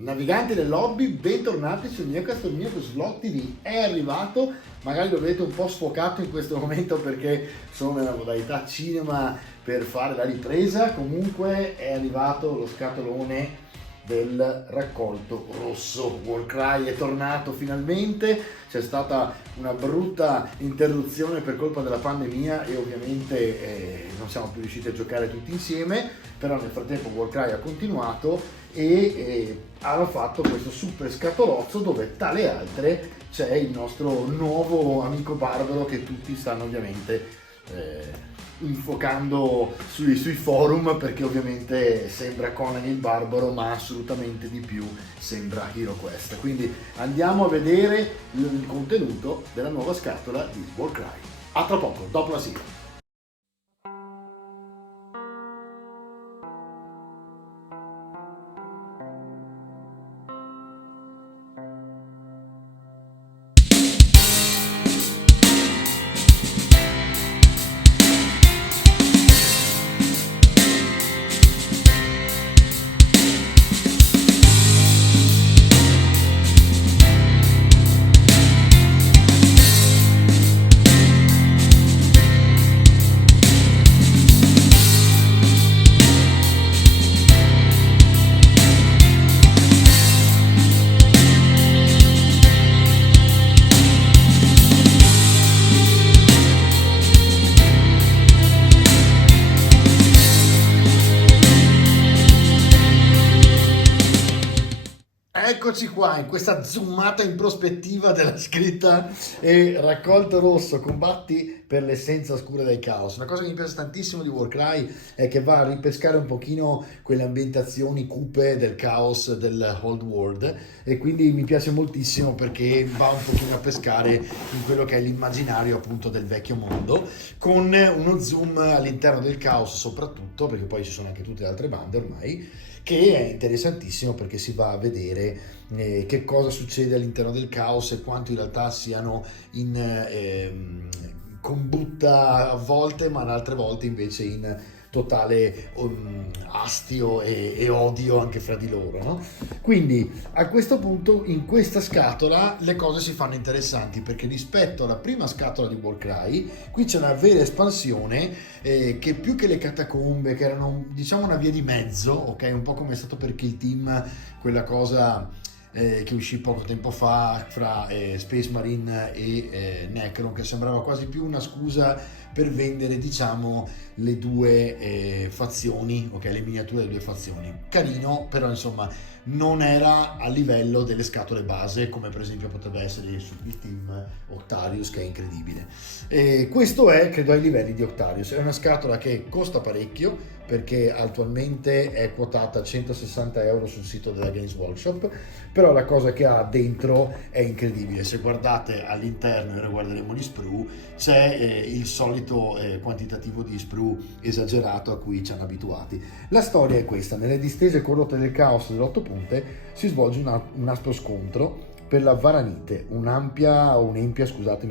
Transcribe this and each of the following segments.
Naviganti del lobby, bentornati sul mio castorino Slot TV. È arrivato, magari lo vedete un po' sfocato in questo momento perché sono nella modalità cinema per fare la ripresa. Comunque è arrivato lo scatolone del raccolto rosso. Warcry è tornato finalmente, c'è stata una brutta interruzione per colpa della pandemia e ovviamente non siamo più riusciti a giocare tutti insieme, però nel frattempo Warcry ha continuato e hanno fatto questo super scatolozzo dove tra le altre c'è il nostro nuovo amico barbaro che tutti stanno ovviamente infocando sui forum, perché ovviamente sembra Conan il barbaro ma assolutamente di più sembra HeroQuest. Quindi andiamo a vedere il contenuto della nuova scatola di Warcry. A tra poco, dopo la sigla. Eccoci qua in questa zoomata in prospettiva della scritta e raccolto rosso, combatti per l'essenza oscura del caos. Una cosa che mi piace tantissimo di Warcry è che va a ripescare un pochino quelle ambientazioni cupe del caos del Old World e quindi mi piace moltissimo perché va un pochino a pescare in quello che è l'immaginario appunto del vecchio mondo, con uno zoom all'interno del caos soprattutto, perché poi ci sono anche tutte le altre bande ormai, che è interessantissimo perché si va a vedere che cosa succede all'interno del caos e quanto in realtà siano in combutta a volte, ma altre volte invece in totale astio e odio anche fra di loro, no? Quindi a questo punto in questa scatola le cose si fanno interessanti perché rispetto alla prima scatola di Warcry qui c'è una vera espansione che più che le catacombe, che erano diciamo una via di mezzo, ok, un po' come è stato per Kill Team, quella cosa che uscì poco tempo fa fra Space Marine e Necron, che sembrava quasi più una scusa per vendere diciamo le due fazioni, ok, le miniature delle due fazioni. Carino, però insomma non era a livello delle scatole base come per esempio potrebbe essere su Kill Team Octarius, che è incredibile. Questo è credo ai livelli di Octarius. È una scatola che costa parecchio perché attualmente è quotata a 160 euro sul sito della Games Workshop, però la cosa che ha dentro è incredibile. Se guardate all'interno, e ora guarderemo gli sprue, c'è il solito quantitativo di sprue esagerato a cui ci hanno abituati. La storia è questa: nelle distese corrotte del caos dell'otto punte si svolge un aspro scontro per la Varanite, un'empia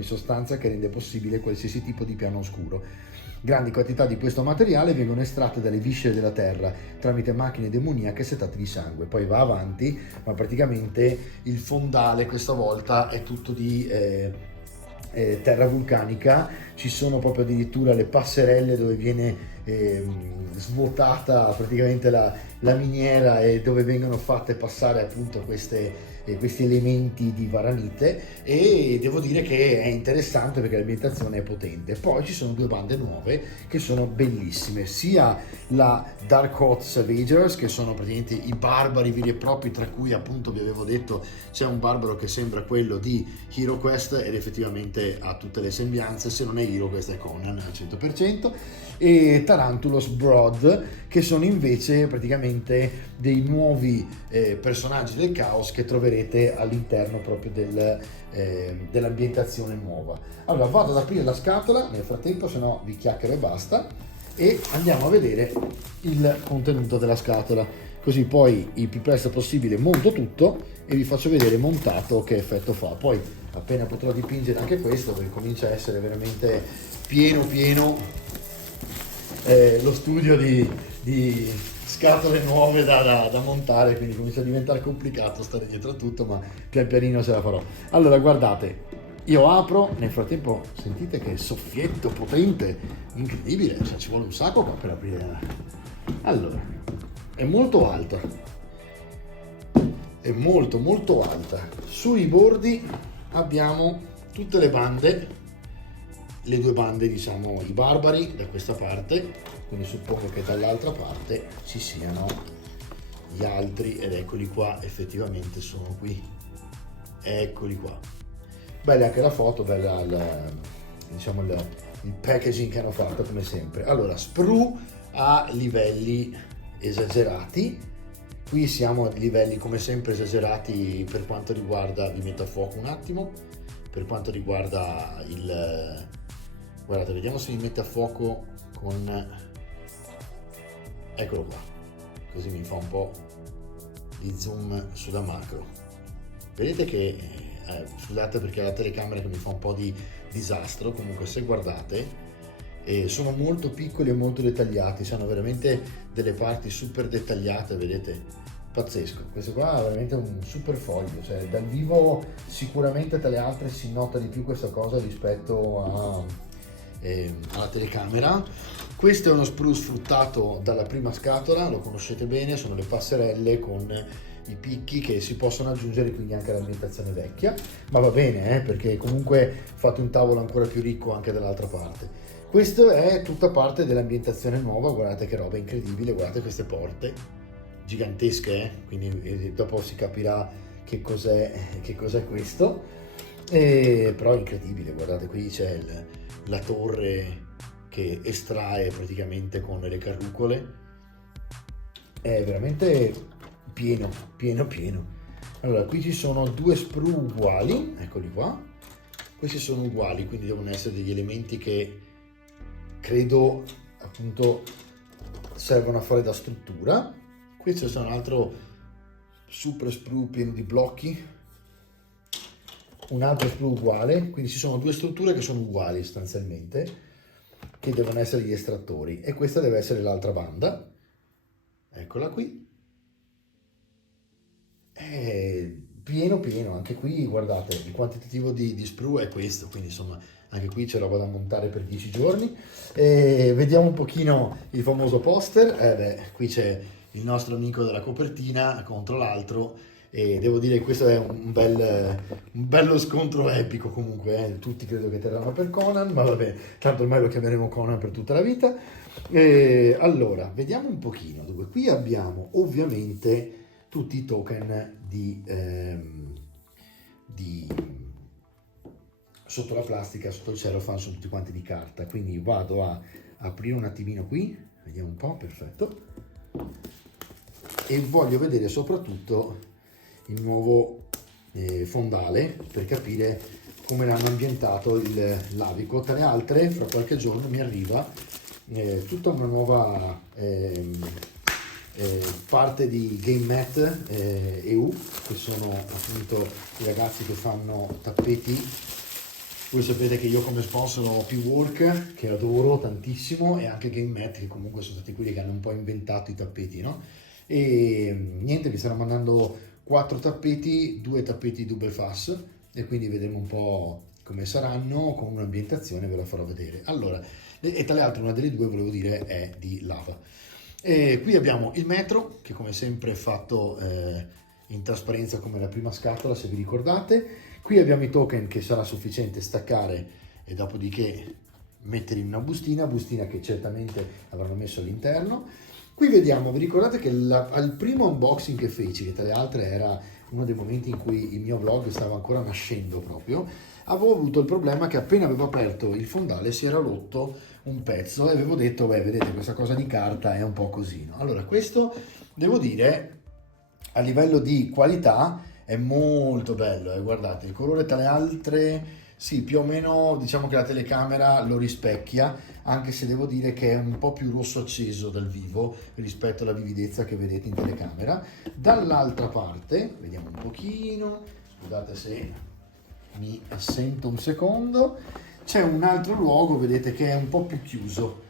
sostanza che rende possibile qualsiasi tipo di piano oscuro. Grandi quantità di questo materiale vengono estratte dalle viscere della terra tramite macchine demoniache setate di sangue. Poi va avanti, ma praticamente il fondale questa volta è tutto di terra vulcanica. Ci sono proprio addirittura le passerelle dove viene svuotata praticamente la miniera e dove vengono fatte passare appunto questi elementi di Varanite, e devo dire che è interessante perché l'ambientazione è potente. Poi ci sono due bande nuove che sono bellissime, sia la Dark Oath Savagers, che sono praticamente i barbari veri e propri, tra cui appunto vi avevo detto c'è un barbaro che sembra quello di HeroQuest ed effettivamente ha tutte le sembianze, se non è HeroQuest è Conan al 100%, e Tarantulos Brood, che sono invece praticamente dei nuovi personaggi del caos che troverete all'interno proprio dell'ambientazione nuova. Allora vado ad aprire la scatola nel frattempo, se no vi chiacchiero e basta, e andiamo a vedere il contenuto della scatola, così poi il più presto possibile monto tutto e vi faccio vedere montato che effetto fa. Poi appena potrò dipingere anche questo, perché comincia a essere veramente pieno lo studio di scatole nuove da montare, quindi comincia a diventare complicato stare dietro a tutto, ma pian pianino ce la farò. Allora guardate, io apro, nel frattempo sentite che soffietto potente, incredibile, cioè, ci vuole un sacco qua per aprire. Allora, è molto alta, è molto alta. Sui bordi abbiamo tutte le bande, le due bande, diciamo, i barbari da questa parte, quindi suppongo che dall'altra parte ci siano gli altri, ed eccoli qua, effettivamente sono qui, eccoli qua. Bella anche la foto, bella diciamo il packaging che hanno fatto come sempre. Allora, sprue a livelli esagerati, qui siamo a livelli come sempre esagerati per quanto riguarda, vi metto a fuoco un attimo, per quanto riguarda il, guardate, vediamo se mi mette a fuoco con, eccolo qua, così mi fa un po' di zoom sulla macro. Vedete che scusate perché la telecamera che mi fa un po' di disastro, comunque se guardate sono molto piccoli e molto dettagliati, sono veramente delle parti super dettagliate, vedete, pazzesco. Questo qua è veramente un super foglio, cioè dal vivo sicuramente tra le altre si nota di più questa cosa rispetto alla telecamera. Questo è uno sprue sfruttato dalla prima scatola, lo conoscete bene, sono le passerelle con i picchi che si possono aggiungere quindi anche all'ambientazione vecchia, ma va bene perché comunque fate un tavolo ancora più ricco anche dall'altra parte. Questo è tutta parte dell'ambientazione nuova, guardate che roba incredibile, guardate queste porte gigantesche, quindi dopo si capirà che cos'è questo, però è incredibile, guardate qui c'è la torre che estrae praticamente con le carrucole, è veramente pieno. Allora qui ci sono due sprue uguali, eccoli qua, questi sono uguali, quindi devono essere degli elementi che credo appunto servono a fare da struttura. Questo è un altro super sprue pieno di blocchi, un altro sprue uguale, quindi ci sono due strutture che sono uguali sostanzialmente, che devono essere gli estrattori, e questa deve essere l'altra banda, eccola qui. È pieno, anche qui guardate il quantitativo di sprue è questo, quindi insomma anche qui c'è roba da montare per 10 giorni. Vediamo un pochino il famoso poster, qui c'è il nostro amico della copertina contro l'altro, e devo dire che questo è un bello scontro epico comunque, tutti credo che terranno per Conan, ma vabbè, tanto ormai lo chiameremo Conan per tutta la vita. Allora, vediamo un pochino, dove qui abbiamo ovviamente tutti i token di sotto la plastica, sotto il cellophane, sono tutti quanti di carta, quindi vado a aprire un attimino qui, vediamo un po', perfetto, e voglio vedere soprattutto il nuovo fondale per capire come l'hanno ambientato l'Avico. Tra le altre, fra qualche giorno mi arriva tutta una nuova parte di GameMat EU, che sono appunto i ragazzi che fanno tappeti. Voi sapete che io come sponsor ho P-Work, che adoro tantissimo, e anche GameMat, che comunque sono stati quelli che hanno un po' inventato i tappeti, no? E niente, vi stanno mandando 4 tappeti, 2 tappeti double fass, e quindi vedremo un po' come saranno, con un'ambientazione ve la farò vedere. Allora, e tra le altre una delle due volevo dire è di lava. E qui abbiamo il metro, che come sempre è fatto in trasparenza come la prima scatola, se vi ricordate. Qui abbiamo i token che sarà sufficiente staccare e dopodiché mettere in una bustina che certamente avranno messo all'interno. Qui vediamo, vi ricordate che al primo unboxing che feci, che tra le altre era uno dei momenti in cui il mio blog stava ancora nascendo proprio, avevo avuto il problema che appena avevo aperto il fondale si era rotto un pezzo e avevo detto, beh, vedete, questa cosa di carta è un po' così, no? Allora, questo devo dire, a livello di qualità, è molto bello, guardate, il colore tra le altre, sì, più o meno diciamo che la telecamera lo rispecchia, anche se devo dire che è un po' più rosso acceso dal vivo rispetto alla vividezza che vedete in telecamera. Dall'altra parte, vediamo un pochino, scusate se mi assento un secondo, c'è un altro luogo, vedete, che è un po' più chiuso.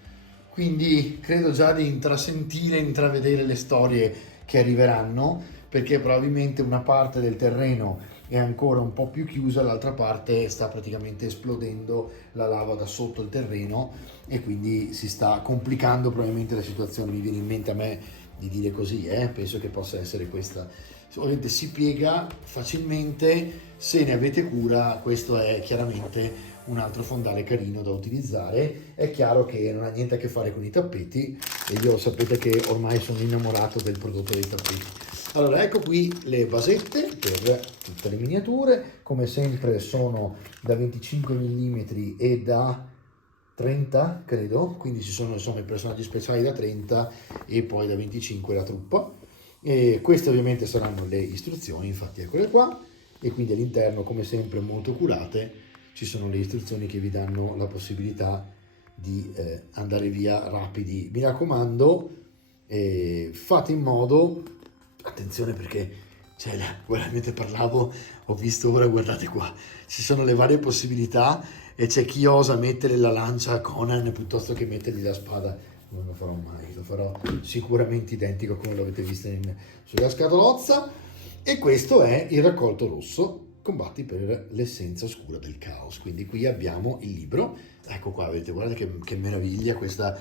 quindi credo già di intrasentire, intravedere le storie che arriveranno, perché probabilmente una parte del terreno è ancora un po' più chiusa, l'altra parte sta praticamente esplodendo la lava da sotto il terreno e quindi si sta complicando probabilmente la situazione. Mi viene in mente a me di dire così, penso che possa essere questa. Ovviamente si piega facilmente se ne avete cura. Questo è chiaramente un altro fondale carino da utilizzare. È chiaro che non ha niente a che fare con i tappeti e io sapete che ormai sono innamorato del prodotto dei tappeti. Allora, ecco qui le basette per tutte le miniature, come sempre sono da 25 mm e da 30 credo, quindi ci sono insomma i personaggi speciali da 30 e poi da 25 la truppa. E queste ovviamente saranno le istruzioni, infatti eccole qua, e quindi all'interno come sempre molto curate ci sono le istruzioni che vi danno la possibilità di andare via rapidi. Mi raccomando, fate in modo, attenzione perché mentre parlavo ho visto, ora guardate qua, ci sono le varie possibilità e c'è chi osa mettere la lancia a Conan piuttosto che mettergli la spada. Non lo farò mai, lo farò sicuramente identico come l'avete visto sulla scatolozza. E questo è il raccolto rosso, combatti per l'essenza oscura del caos. Quindi qui abbiamo il libro, ecco qua, vedete, guardate che meraviglia questa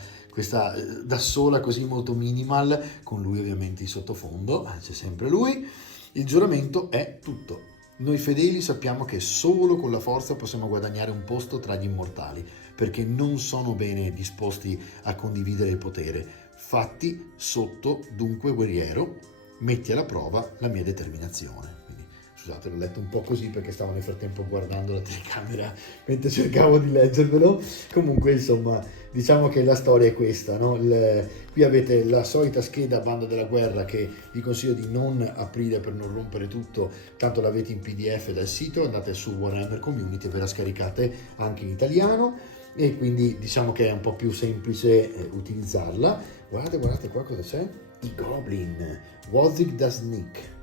da sola, così molto minimal, con lui ovviamente in sottofondo, c'è sempre lui. Il giuramento è tutto. Noi fedeli sappiamo che solo con la forza possiamo guadagnare un posto tra gli immortali, perché non sono bene disposti a condividere il potere. Fatti sotto, dunque guerriero, metti alla prova la mia determinazione. Quindi, scusate, l'ho letto un po' così perché stavo nel frattempo guardando la telecamera mentre cercavo di leggervelo. Comunque, insomma, diciamo che la storia è questa, no? Qui avete la solita scheda Banda della Guerra che vi consiglio di non aprire per non rompere tutto, tanto l'avete in PDF dal sito, andate su Warhammer Community e ve la scaricate anche in italiano e quindi diciamo che è un po' più semplice utilizzarla. Guardate qua cosa c'è? I Goblin, Wozig da Sneak.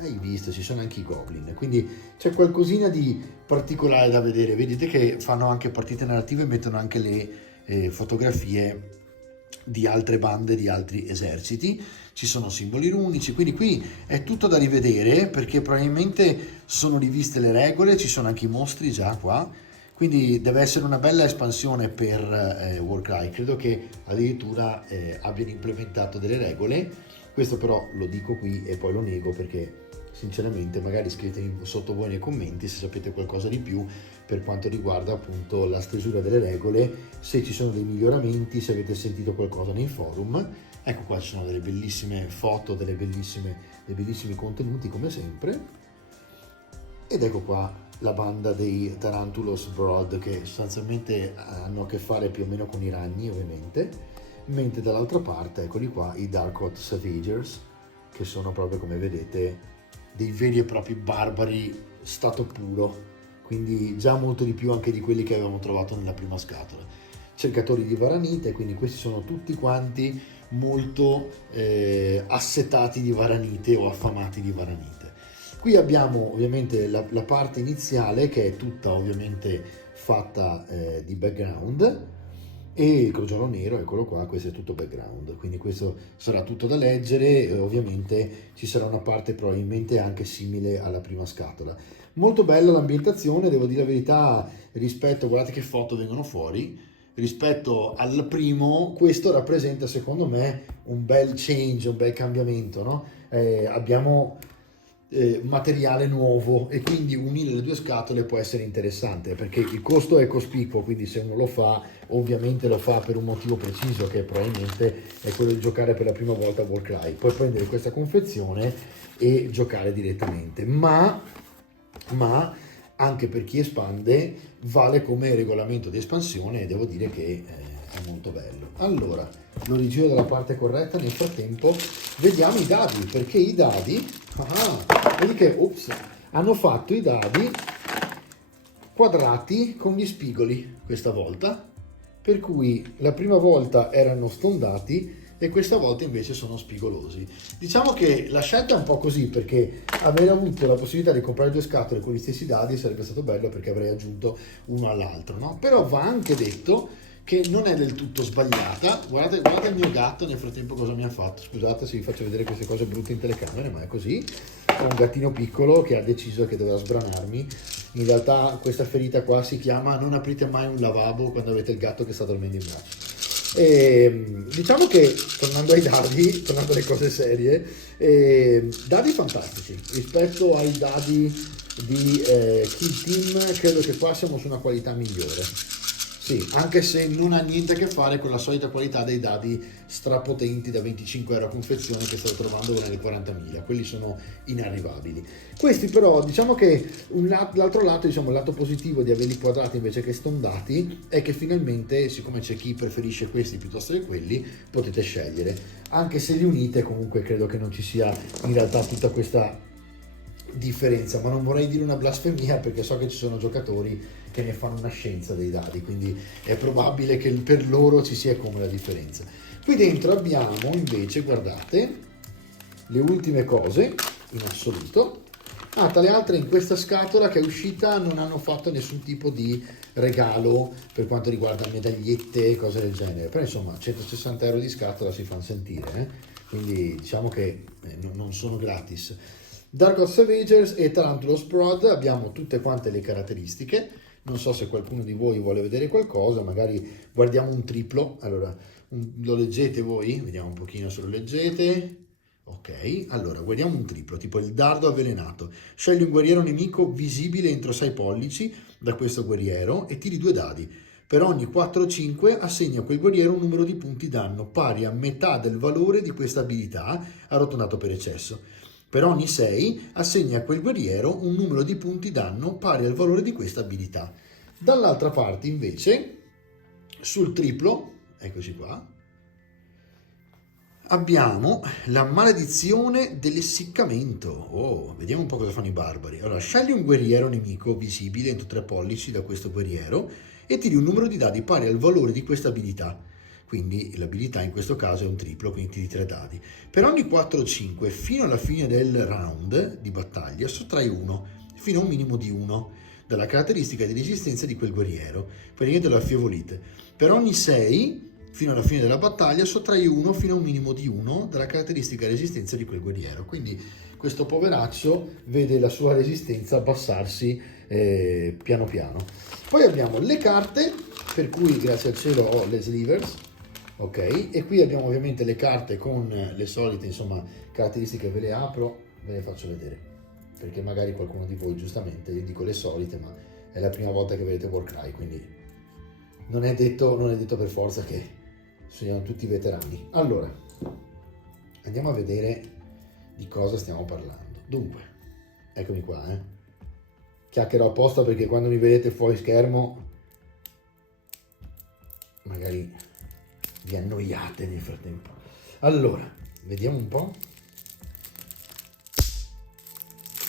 Hai visto, ci sono anche i Goblin, quindi c'è qualcosina di particolare da vedere. Vedete che fanno anche partite narrative e mettono anche le fotografie di altre bande, di altri eserciti. Ci sono simboli runici, quindi qui è tutto da rivedere perché probabilmente sono riviste le regole, ci sono anche i mostri già qua, quindi deve essere una bella espansione per Warcry. Credo che addirittura abbiano implementato delle regole. Questo però lo dico qui e poi lo nego perché sinceramente magari scrivetemi sotto voi nei commenti se sapete qualcosa di più per quanto riguarda appunto la stesura delle regole, se ci sono dei miglioramenti, se avete sentito qualcosa nei forum. Ecco qua ci sono delle bellissime foto, dei bellissimi contenuti come sempre. Ed ecco qua la banda dei Tarantulos Brood che sostanzialmente hanno a che fare più o meno con i ragni ovviamente, mentre dall'altra parte eccoli qua i Darkoth Savagers che sono proprio come vedete dei veri e propri barbari stato puro, quindi già molto di più anche di quelli che avevamo trovato nella prima scatola. Cercatori di Varanite, quindi questi sono tutti quanti molto assetati di Varanite o affamati di Varanite. Qui abbiamo ovviamente la parte iniziale che è tutta ovviamente fatta di background e il crogiolo nero, eccolo qua, questo è tutto background, quindi questo sarà tutto da leggere e ovviamente ci sarà una parte probabilmente anche simile alla prima scatola. Molto bella l'ambientazione, devo dire la verità, rispetto, guardate che foto vengono fuori, rispetto al primo, questo rappresenta secondo me un bel change, un bel cambiamento, no? Abbiamo materiale nuovo e quindi unire le due scatole può essere interessante perché il costo è cospicuo, quindi se uno lo fa ovviamente lo fa per un motivo preciso che probabilmente è quello di giocare per la prima volta a Warcry, puoi prendere questa confezione e giocare direttamente, ma anche per chi espande vale come regolamento di espansione e devo dire che è molto bello. Allora, lo rigiro dalla parte corretta, nel frattempo vediamo i dadi, perché i dadi, vedi che hanno fatto i dadi quadrati con gli spigoli questa volta, per cui la prima volta erano stondati e questa volta invece sono spigolosi. Diciamo che la scelta è un po' così perché aver avuto la possibilità di comprare due scatole con gli stessi dadi sarebbe stato bello perché avrei aggiunto uno all'altro, no? Però va anche detto che non è del tutto sbagliata. Guardate il mio gatto nel frattempo cosa mi ha fatto. Scusate se vi faccio vedere queste cose brutte in telecamere, ma è così. Ho un gattino piccolo che ha deciso che doveva sbranarmi. In realtà questa ferita qua si chiama non aprite mai un lavabo quando avete il gatto che sta dormendo in braccio. E, diciamo che tornando ai dadi, tornando alle cose serie, dadi fantastici rispetto ai dadi di Kill Team. Credo che qua siamo su una qualità migliore, sì, anche se non ha niente a che fare con la solita qualità dei dadi strapotenti da 25 euro a confezione che stavo trovando nelle 40.000, quelli sono inarrivabili. Questi però, diciamo che l'altro lato, diciamo il lato positivo di averli quadrati invece che stondati, è che finalmente, siccome c'è chi preferisce questi piuttosto che quelli, potete scegliere. Anche se li unite, comunque credo che non ci sia in realtà tutta questa differenza, ma non vorrei dire una blasfemia perché so che ci sono giocatori che ne fanno una scienza dei dadi, quindi è probabile che per loro ci sia come la differenza. Qui dentro abbiamo invece, guardate, le ultime cose in assoluto. Tra le altre, in questa scatola che è uscita non hanno fatto nessun tipo di regalo per quanto riguarda medagliette e cose del genere, però insomma 160 euro di scatola si fanno sentire, quindi diciamo che non sono gratis. Dark of Savagers e Tarantulas Prod abbiamo tutte quante le caratteristiche. Non so se qualcuno di voi vuole vedere qualcosa, magari guardiamo un triplo. Allora, lo leggete voi? Vediamo un pochino se lo leggete. Ok, allora guardiamo un triplo, tipo il dardo avvelenato. Scegli un guerriero nemico visibile entro 6 pollici da questo guerriero e tiri 2 dadi. Per ogni 4-5 assegna a quel guerriero un numero di punti danno pari a metà del valore di questa abilità, arrotondato per eccesso. Per ogni 6 assegna a quel guerriero un numero di punti danno pari al valore di questa abilità. Dall'altra parte invece, sul triplo, eccoci qua, abbiamo la maledizione dell'essiccamento. Oh, vediamo un po' cosa fanno i barbari. Allora, scegli un guerriero nemico visibile entro 3 pollici da questo guerriero e tiri un numero di dadi pari al valore di questa abilità. Quindi l'abilità in questo caso è un triplo, quindi tiri 3 dadi. Per ogni 4 o 5 fino alla fine del round di battaglia sottrai 1 fino a un minimo di 1 dalla caratteristica di resistenza di quel guerriero. Praticamente lo affievolite. Per ogni 6 fino alla fine della battaglia sottrai 1 fino a un minimo di 1 dalla caratteristica resistenza di quel guerriero. Quindi questo poveraccio vede la sua resistenza abbassarsi piano piano. Poi abbiamo le carte, per cui grazie al cielo ho le slivers, ok, e qui abbiamo ovviamente le carte con le solite, insomma, caratteristiche. Ve le apro, ve le faccio vedere, perché magari qualcuno di voi, giustamente, io dico le solite, ma è la prima volta che vedete Warcry, quindi non è detto per forza che siano tutti veterani. Allora, andiamo a vedere di cosa stiamo parlando. Dunque, eccomi qua, chiacchiero apposta perché quando mi vedete fuori schermo magari vi annoiate nel frattempo. Allora, vediamo un po'.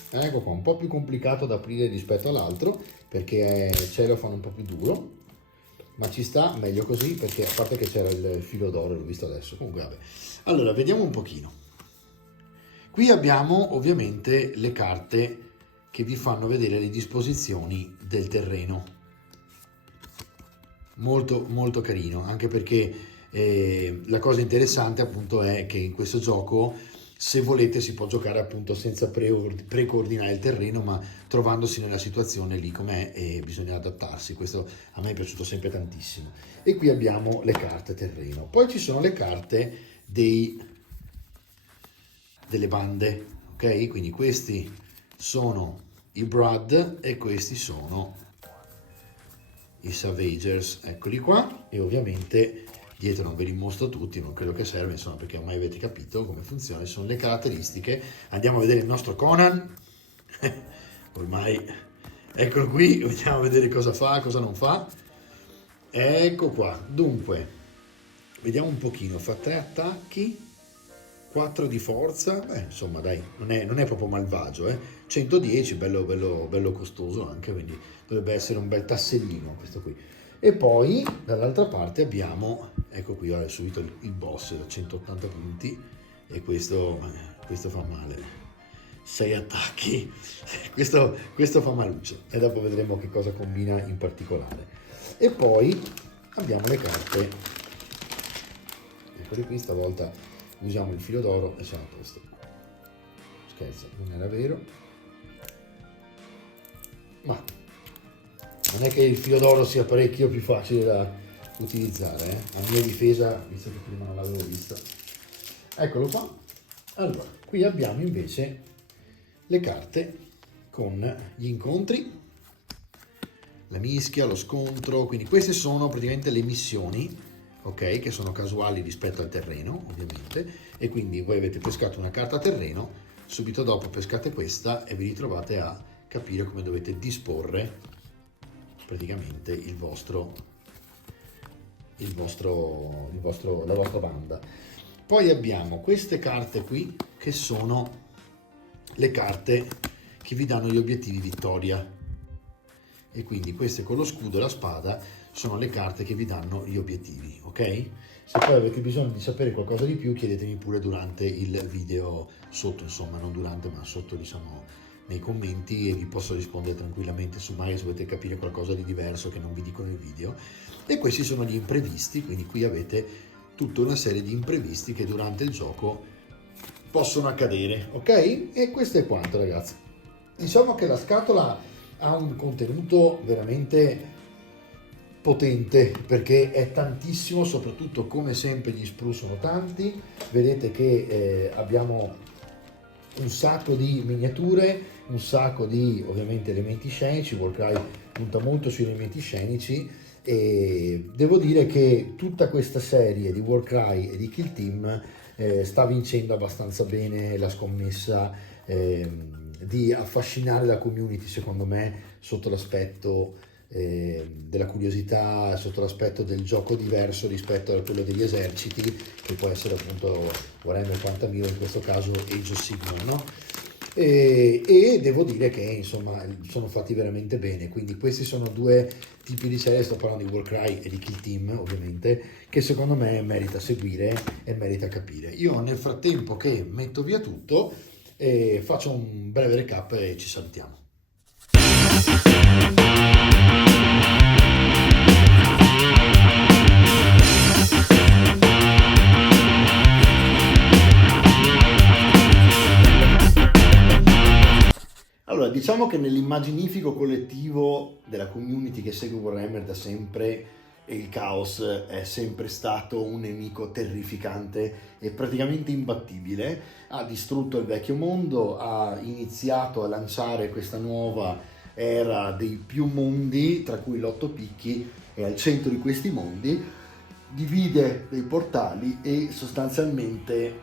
Ecco qua, un po' più complicato da aprire rispetto all'altro perché il cellophane un po' più duro, ma ci sta meglio così, perché a parte che c'era il filo d'oro, l'ho visto adesso. Comunque vabbè. Allora, vediamo un pochino. Qui abbiamo ovviamente le carte che vi fanno vedere le disposizioni del terreno. Molto molto carino, anche perché la cosa interessante appunto è che in questo gioco, se volete, si può giocare appunto senza precoordinare il terreno, ma trovandosi nella situazione lì com'è e bisogna adattarsi. Questo a me è piaciuto sempre tantissimo. E qui abbiamo le carte terreno. Poi ci sono le carte delle bande, ok? Quindi questi sono i Brad e questi sono i Savagers, eccoli qua. E ovviamente dietro non ve li mostro tutti, non credo che serva, insomma, perché ormai avete capito come funziona. Sono le caratteristiche. Andiamo a vedere il nostro Conan. Ormai eccolo qui, vediamo a vedere cosa fa, cosa non fa. Ecco qua. Dunque, vediamo un pochino. Fa 3 attacchi, 4 di forza. Insomma, dai, non è proprio malvagio, 110, bello costoso anche, quindi dovrebbe essere un bel tassellino questo qui. E poi dall'altra parte abbiamo, ecco qui, subito il boss da 180 punti, e questo fa male. 6 attacchi, questo fa maluccio, e dopo vedremo che cosa combina in particolare. E poi abbiamo le carte, eccole qui, stavolta usiamo il filo d'oro e siamo a posto. Scherzo, non era vero, ma non è che il filo d'oro sia parecchio più facile da utilizzare, a mia difesa, visto che prima non l'avevo visto. Eccolo qua. Allora, qui abbiamo invece le carte con gli incontri, la mischia, lo scontro, quindi queste sono praticamente le missioni, ok, che sono casuali rispetto al terreno, ovviamente, e quindi voi avete pescato una carta terreno, subito dopo pescate questa e vi ritrovate a capire come dovete disporre praticamente la vostra banda. Poi abbiamo queste carte qui che sono le carte che vi danno gli obiettivi vittoria, e quindi queste con lo scudo e la spada sono le carte che vi danno gli obiettivi, ok? Se poi avete bisogno di sapere qualcosa di più, chiedetemi pure durante il video sotto, insomma non durante ma sotto, diciamo, nei commenti, e vi posso rispondere tranquillamente su magari se volete capire qualcosa di diverso che non vi dico nel video. E questi sono gli imprevisti, quindi qui avete tutta una serie di imprevisti che durante il gioco possono accadere, ok? E questo è quanto, ragazzi. Diciamo che la scatola ha un contenuto veramente potente, perché è tantissimo, soprattutto come sempre gli sprue sono tanti, vedete che abbiamo un sacco di miniature, un sacco di ovviamente elementi scenici. Warcry punta molto sui elementi scenici, e devo dire che tutta questa serie di Warcry e di Kill Team sta vincendo abbastanza bene la scommessa di affascinare la community, secondo me, sotto l'aspetto della curiosità, sotto l'aspetto del gioco diverso rispetto a quello degli eserciti, che può essere appunto Warhammer 40.000, in questo caso Age of Sigmar, no? E devo dire che insomma sono fatti veramente bene. Quindi questi sono due tipi di serie, sto parlando di Warcry e di Kill Team ovviamente, che secondo me merita seguire e merita capire. Io nel frattempo che metto via tutto faccio un breve recap e ci salutiamo. Allora, diciamo che nell'immaginifico collettivo della community che segue Warhammer da sempre, il caos è sempre stato un nemico terrificante e praticamente imbattibile. Ha distrutto il vecchio mondo, ha iniziato a lanciare questa nuova era dei più mondi, tra cui l'Otto Picchi è al centro di questi mondi, divide dei portali e sostanzialmente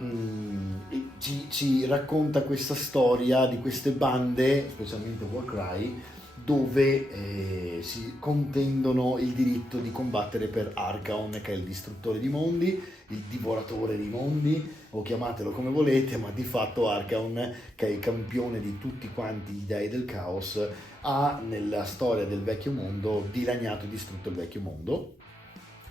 ci racconta questa storia di queste bande, specialmente Warcry, dove si contendono il diritto di combattere per Archaon, che è il distruttore di mondi, il divoratore di mondi, o chiamatelo come volete, ma di fatto Archaon, che è il campione di tutti quanti gli dei del caos, ha nella storia del vecchio mondo dilaniato e distrutto il vecchio mondo,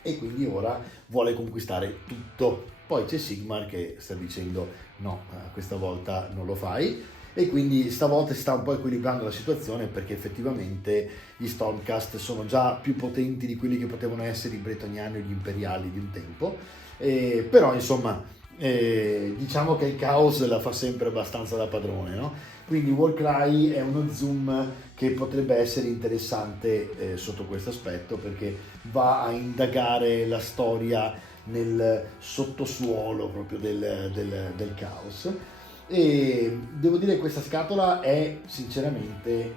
e quindi ora vuole conquistare tutto. Poi c'è Sigmar che sta dicendo no, questa volta non lo fai, e quindi stavolta si sta un po' equilibrando la situazione, perché effettivamente gli Stormcast sono già più potenti di quelli che potevano essere i bretoniani o gli imperiali di un tempo, però insomma diciamo che il caos la fa sempre abbastanza da padrone, no? Quindi Warcry è uno zoom che potrebbe essere interessante sotto questo aspetto, perché va a indagare la storia nel sottosuolo proprio del caos. E devo dire che questa scatola è sinceramente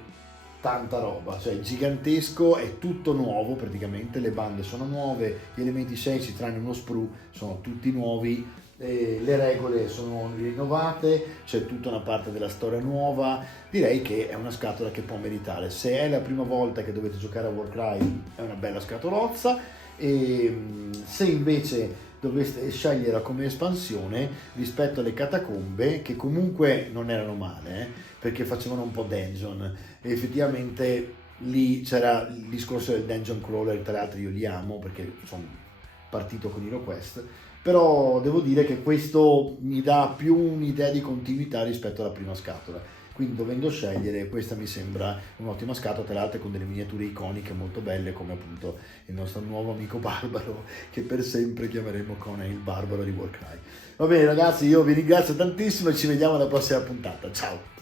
tanta roba, cioè gigantesco, è tutto nuovo praticamente, le bande sono nuove, gli elementi scenici tranne uno sprue sono tutti nuovi, le regole sono rinnovate, c'è tutta una parte della storia nuova. Direi che è una scatola che può meritare. Se è la prima volta che dovete giocare a Warcry è una bella scatolozza, e se invece doveste scegliere come espansione rispetto alle catacombe, che comunque non erano male, perché facevano un po' dungeon, e effettivamente lì c'era il discorso del dungeon crawler, tra l'altro io li amo perché sono partito con HeroQuest, però devo dire che questo mi dà più un'idea di continuità rispetto alla prima scatola. quindi dovendo scegliere questa mi sembra un'ottima scatola, tra l'altro con delle miniature iconiche molto belle come appunto il nostro nuovo amico Barbaro, che per sempre chiameremo Conan il Barbaro di Warcry. Va bene ragazzi, io vi ringrazio tantissimo e ci vediamo alla prossima puntata, ciao!